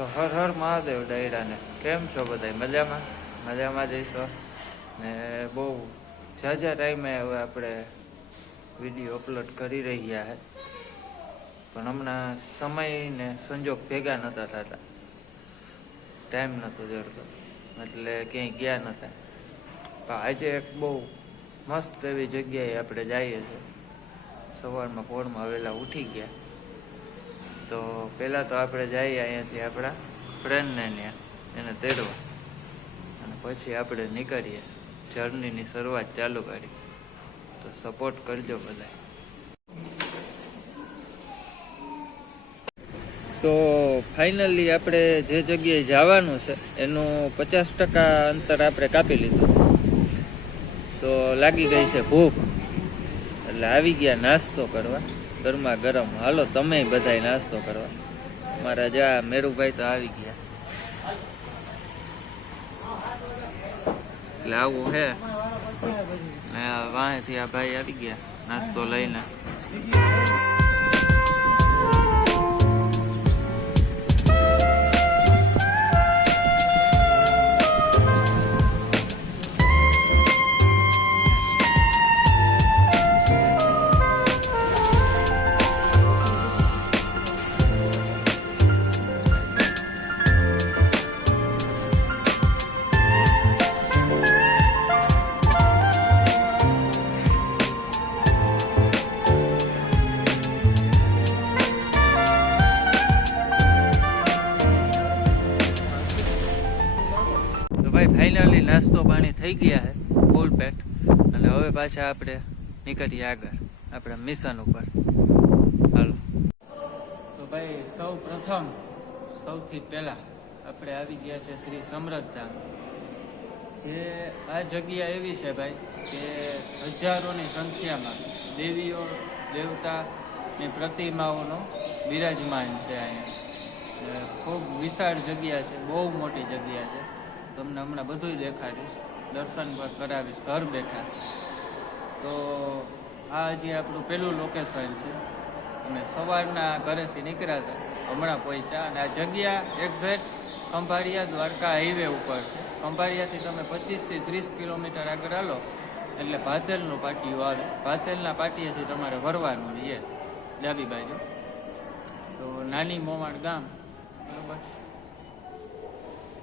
તો હર હર મહાદેવ ડાયરાને કેમ છો બધા? મજામાં મજામાં જઈશો ને? બહુ ઝાઝા ટાઈમે હવે આપણે વિડીયો અપલોડ કરી રહ્યા છે, પણ હમણાં સમય ને સંજોગ ભેગા નહોતા થતા, ટાઈમ નહોતો જડતો એટલે ક્યાંય ગયા નહોતા. તો આજે એક બહુ મસ્ત એવી જગ્યાએ આપણે જઈએ છીએ. સવારમાં પોરમાં વહેલા ઉઠી ગયા તો પહેલાં તો આપણે જઈએ અહીંયાથી આપણા ફ્રેન્ડને ત્યાં એને તેડવા, અને પછી આપણે નીકળીએ, જર્નીની શરૂઆત ચાલુ કરી. તો સપોર્ટ કરજો બધા. તો ફાઇનલી આપણે જે જગ્યાએ જવાનું છે એનું 50% અંતર આપણે કાપી લીધું. તો લાગી ગઈ છે ભૂખ, એટલે આવી ગયા નાસ્તો કરવા, ગરમા ગરમ. હાલો તમે બધાય નાસ્તો કરવા. મારા જા મેરુભાઈ તો આવી ગયા, એટલે આવું હે. ને વાંહેથી આ ભાઈ આવી ગયા નાસ્તો લઈને. ફાઇનલી નાસ્તો પાણી થઈ ગયા છે ફૂલ પેટ, અને હવે પાછા આપણે નીકળીએ આગળ આપણા મિશન ઉપર. હાલો. તો ભાઈ સૌથી પહેલા આપણે આવી ગયા છે શ્રી સમૃદ્ધામ. જે આ જગ્યા એવી છે ભાઈ કે હજારોની સંખ્યામાં દેવીઓ દેવતાની પ્રતિમાઓનો બિરાજમાન છે અહીંયા. ખૂબ વિશાળ જગ્યા છે, બહુ મોટી જગ્યા છે. તમને હમણાં બધું દેખાડીશ, દર્શન પર કરાવીશ ઘર બેઠા. તો આ હજી આપણું પહેલું લોકેશન છે. અમે સવારના ઘરેથી નીકળ્યા હતા, હમણાં પહોંચ્યા. અને આ જગ્યા એક્ઝેક્ટ ખંભાળિયા દ્વારકા હાઈવે ઉપર છે. ખંભાળિયાથી તમે 25 થી 30 કિલોમીટર આગળ હાલો એટલે ભાતેલનું પાટિયું આવે. ભાતેલના પાટિયેથી તમારે વરવાનું રહીએ ડાબી બાજુ. તો નાની મોવાણ ગામ, બરોબર,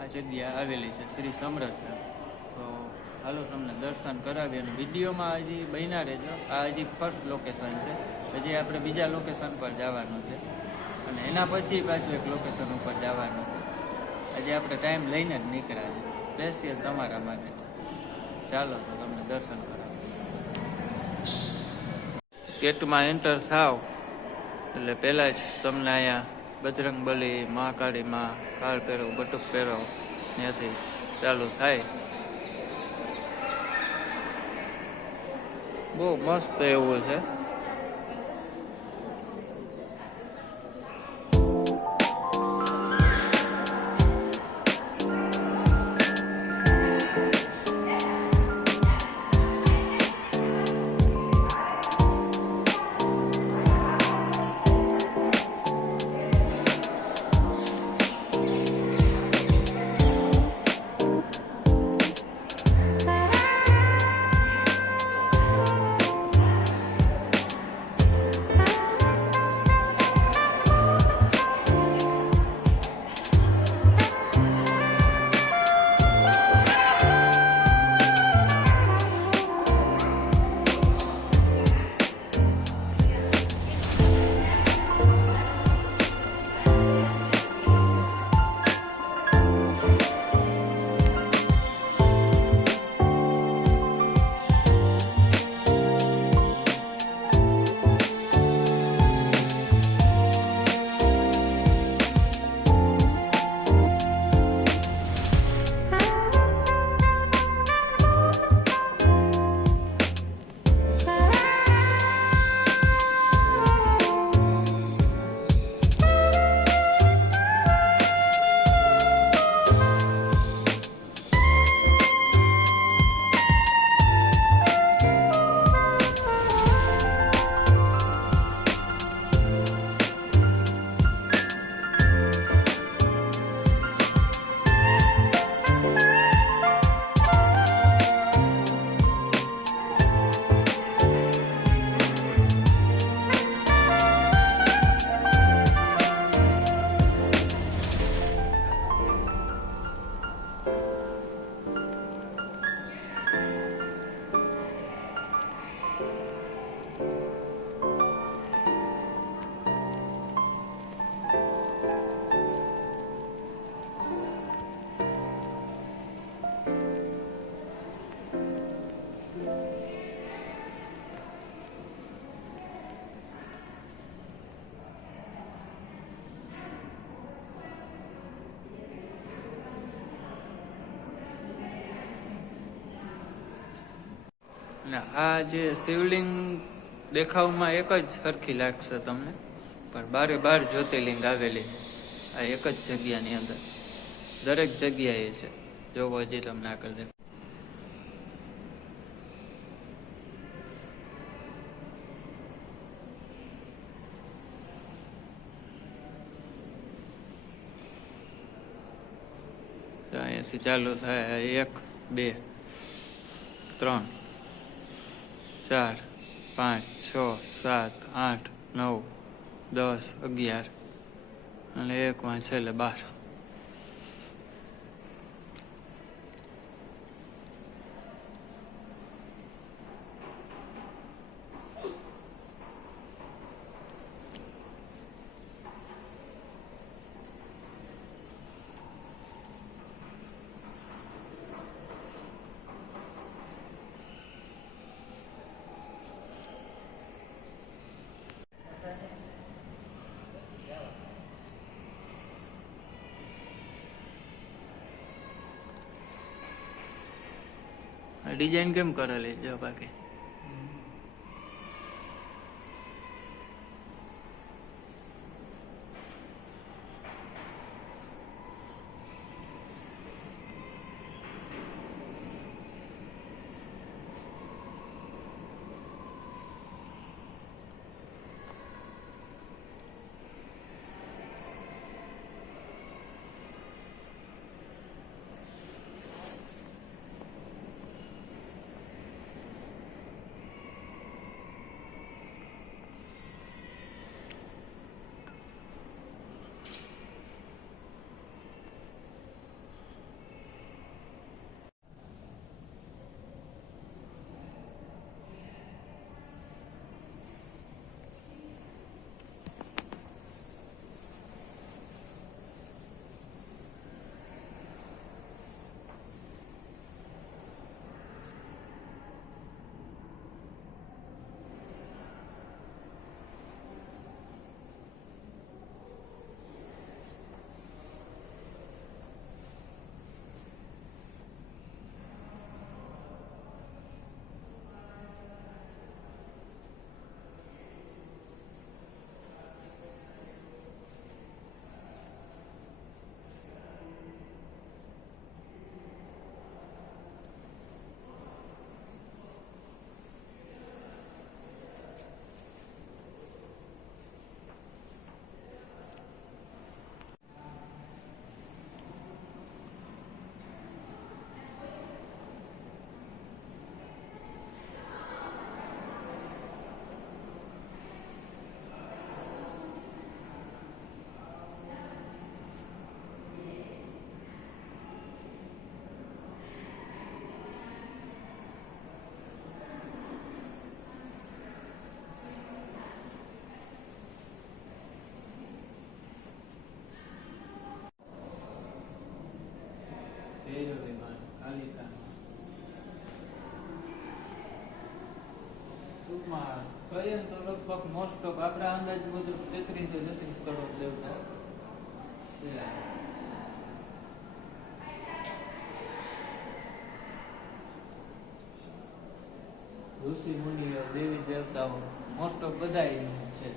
આ જગ્યા આવેલી છે શ્રી સમૃદ્ધામ. તો હાલો તમને દર્શન કરાવીએ, અને વિડીયોમાં હજી બન્યા રહેજો. આ હજી ફર્સ્ટ લોકેશન છે, હજી આપણે બીજા લોકેશન પર જવાનું છે, અને એના પછી પાછું એક લોકેશન ઉપર જવાનું છે. આજે આપણે ટાઈમ લઈને જ નીકળ્યા છે સ્પેશિયલ તમારા માટે. ચાલો તો તમને દર્શન કરાવીએ. ગેટમાં એન્ટર થાવ એટલે પહેલાં જ તમને અહીંયા બજરંગબલી, મહાકાળીમાં, કાળ પહેરો, બટુક પહેરો ત્યાંથી ચાલુ થાય. બહુ મસ્ત એવું છે. અને આ જે શિવલિંગ દેખાવમાં એક જ સરખી લાગશે તમને, પણ 12 જ્યોતિર્લિંગ આવેલી છે આ એક જ જગ્યાની અંદર. દરેક જગ્યાએ છે. જોવો હજી તમને આગળ દેખાય. અહીંયાથી ચાલુ થાય 1 2 3 4 5 6 7 8 9 10 11 અને એક માં છેલ્લે 12. ડિઝાઇન કેમ કરેલી જો બાકી કહીએ તો લગભગ મોસ્ટ ઓફ આપણા અંદાજ બધું 33 કરોડ દેવતા છે. ઋષિ મુનિઓ દેવી દેવતાઓ મોસ્ટ ઓફ બધા છે.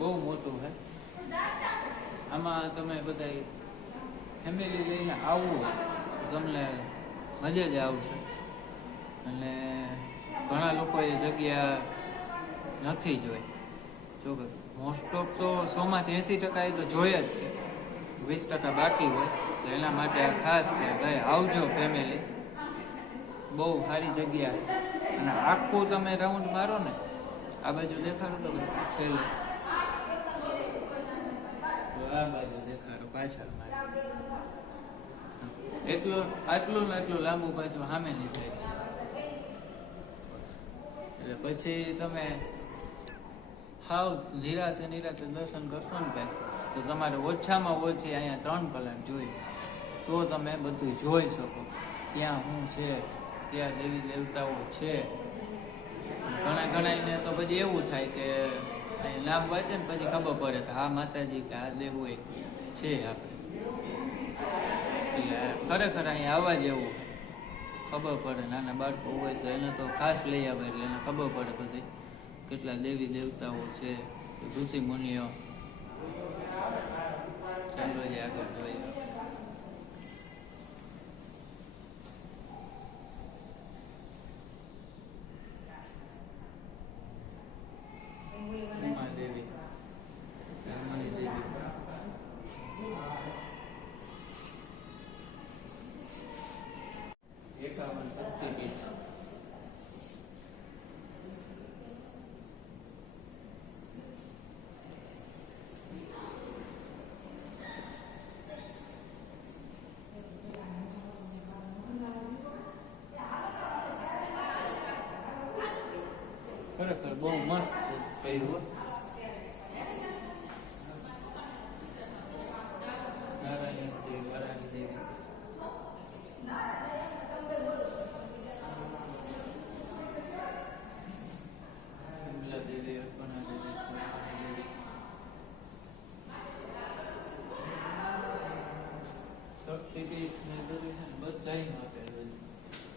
બહુ મોટું છે. આમાં તમે બધા ફેમિલી લઈને આવવું તો તમને મજા જ આવશે. અને ઘણા લોકો એ જગ્યા નથી જોઈ. જો કે મોસ્ટ ઓફ તો 100% એ તો જોઈએ જ છે. 20% બાકી હોય તો એના માટે આ ખાસ કે ભાઈ આવજો ફેમિલી. બહુ સારી જગ્યા. અને આખું તમે રાઉન્ડ મારો ને, આ બાજુ દેખાડો તો છેલ્લે આ બાજુ દેખાડો પાછળ એટલું આટલું ને આટલું લાંબુ પાછું સામેની સાઈડ એટલે પછી તમે હાવ નિરાતે દર્શન કરશો ને ભાઈ તો તમારે ઓછામાં ઓછી અહીંયા 3 કલાક જોઈએ તો તમે બધું જોઈ શકો ત્યાં શું છે, ત્યાં દેવી દેવતાઓ છે. ઘણા તો પછી એવું થાય કે નામ વાંચે ને પછી ખબર પડે કે આ માતાજી કે આ દેવું એક છે આપણે. એટલે ખરેખર અહીંયા આવવા જેવું ખબર પડે. નાના બાળકો હોય તો એને તો ખાસ લઈ આવે એટલે એને ખબર પડે બધી કેટલા દેવી દેવતાઓ છે, ઋષિ મુનિઓ. ચાલો જે આગળ જોઈએ. ખરેખર બહુ મસ્ત કર્યું. નારાયણ દેવી, વરાહ દેવી, શિમલા દેવી, અર્પણા દેવી, સ્વામી દેવી, શક્તિપીઠ ને બધું છે ને બધા આપેલું.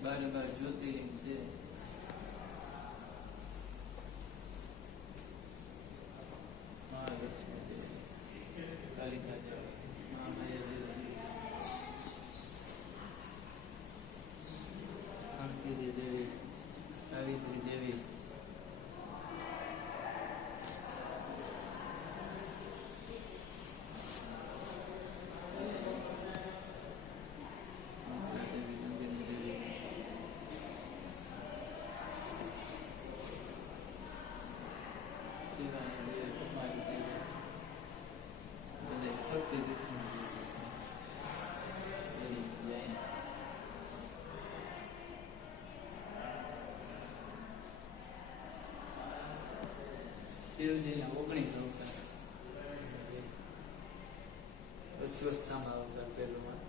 12 જ્યોતિર્લિંગ છે. દેવી, સાવિત્રી દેવી, શિવાની દેવી, કુમારી દેવી, બધા શક્તિ શિવજીના 19 અવતાર. અશ્વસ્થામાં અવતાર પહેલું,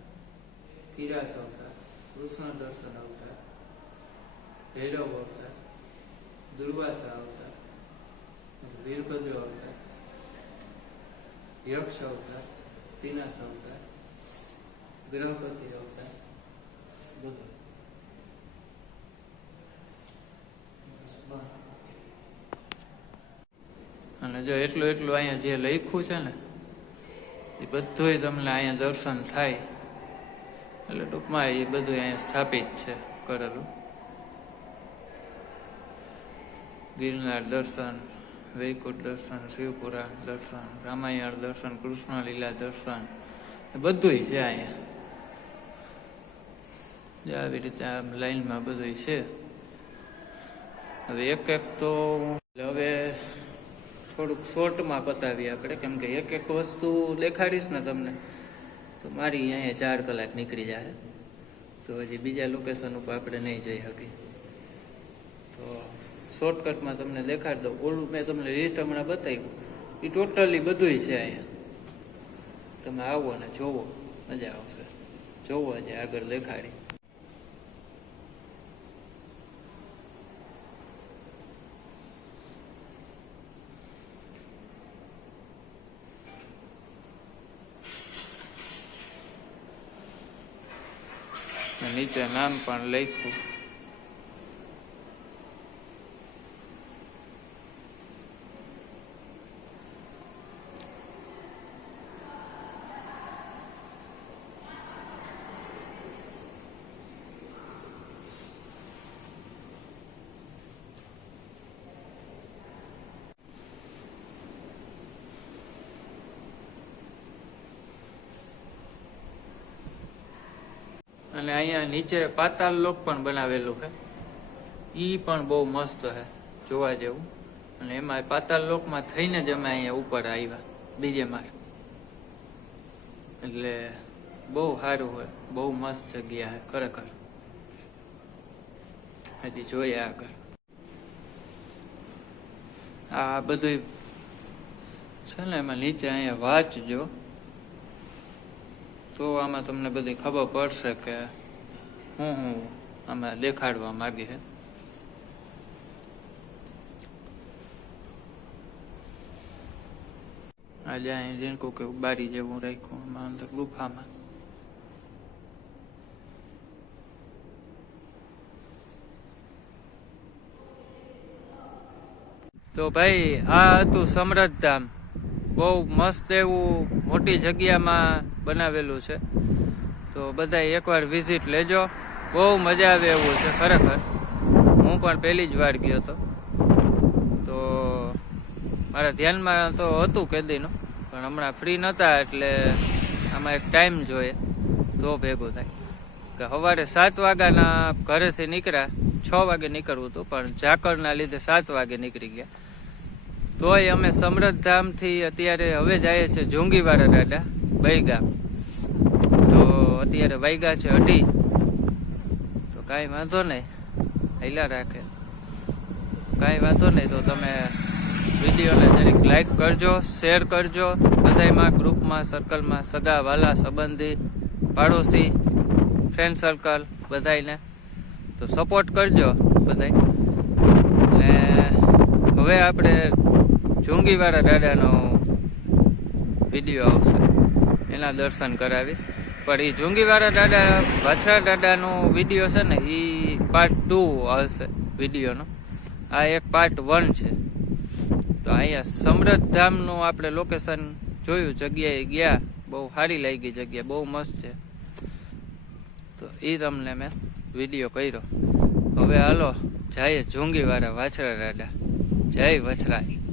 કિરાત અવતાર, કૃષ્ણ દર્શન અવતાર, ભૈરવ અવતાર, દુર્વાસા અવતાર, વીરભદ્ર અવતાર, યક્ષ અવતાર, તિનાથ અવતાર, ગ્રહપતિ અવતાર. બધું અને જો એટલું અહીંયા જે લખ્યું છે ને એ બધું તમને અહીંયા દર્શન થાય. એટલે ટૂંકમાં એ બધું અહીંયા સ્થાપિત છે કરેલું. ગિરનાર દર્શન, વૈકુંઠ દર્શન, શિવપુરાણ દર્શન, રામાયણ દર્શન, કૃષ્ણ લીલા દર્શન, એ બધું છે અહીંયા. આવી રીતે આ લાઈનમાં બધું છે. હવે એક તો હવે થોડુંક શોર્ટમાં બતાવીએ આપણે, કેમ કે એક વસ્તુ દેખાડીશ ને તમને તો મારી અહીંયા 4 કલાક નીકળી જાય. તો હજી બીજા લોકેશન ઉપર આપણે નહીં જઈ શકીએ. તો શોર્ટકટમાં તમને દેખાડી દઉં. ઓલું મેં તમને લિસ્ટ હમણાં બતાવ્યું એ ટોટલી બધું છે અહીંયા. તમે આવો ને જોવો, મજા આવશે. જોવો હજી આગળ દેખાડી. નીચે નામ પણ લખ્યું. અને અહીંયા નીચે પાતાળ લોક પણ બનાવેલું છે. ઈ પણ બહુ મસ્ત છે, જોવા જેવું. અને એમાં પાતાળ લોકમાં થઈને જ અમે અહીંયા ઉપર આવ્યા બીજે માળ. એટલે બહુ સારું હોય, બહુ મસ્ત જગ્યા છે ખરેખર. હજી જોઈએ આગળ. આ બધું છે ને એમાં નીચે અહીંયા વાંચજો તો આમાં તમને બધી ખબર પડશે કે હું આમાં દેખાડવા માંગી છે. આજે અહીં જીનકું કે બારી જેવું રાખ્યું આમાં અંદર ગુફામાં. તો ભાઈ આ હતું સમરથ ધામ. બહુ મસ્ત એવું મોટી જગ્યામાં બનાવેલું છે. તો બધા એકવાર વિઝિટ લેજો, બહુ મજા આવે એવું છે ખરેખર. હું પણ પહેલી જ વાર ગયો હતો, તો મારા ધ્યાનમાં તો હતું કેદીનું, પણ હમણાં ફ્રી નહોતા એટલે આમાં એક ટાઈમ જોઈએ તો ભેગું થાય. કે સવારે 7 વાગ્યાના ઘરેથી નીકળ્યા, 6 વાગે નીકળવું હતું પણ ઝાકળના લીધે 7 વાગે નીકળી ગયા. તોય અમે સમરથ ધામથી અત્યારે હવે જઈએ છીએ જોંગીવાળા દાદા બૈગામ. તો અત્યારે વાગ્યા છે 2:30. તો કાંઈ વાંધો નહીં, હેલા રાખે કાંઈ વાંધો નહીં. તો તમે વિડીયોને જરીક લાઈક કરજો, શેર કરજો બધામાં, ગ્રુપમાં, સર્કલમાં, સગા વાલા સંબંધી, પાડોશી, ફ્રેન્ડ સર્કલ બધાને. તો સપોર્ટ કરજો બધાય. ને હવે આપણે જોંગીવાળા દાદાનો વિડીયો આવશે, એના દર્શન કરાવીશ. પણ એ જોંગીવાળા દાદા વાછરા દાદાનો વિડીયો છે ને, એ પાર્ટ 2 આવશે વિડીયોનો. આ એક પાર્ટ 1 છે. તો અહીંયા સમરથ ધામનું આપણે લોકેશન જોયું, જગ્યાએ ગયા, બહુ સારી લાગી જગ્યા, બહુ મસ્ત છે. તો એ તમને મેં વિડીયો કર્યો. હવે હાલો જઈએ જોંગીવાળા વાછરા દાદા. જય વછરાય.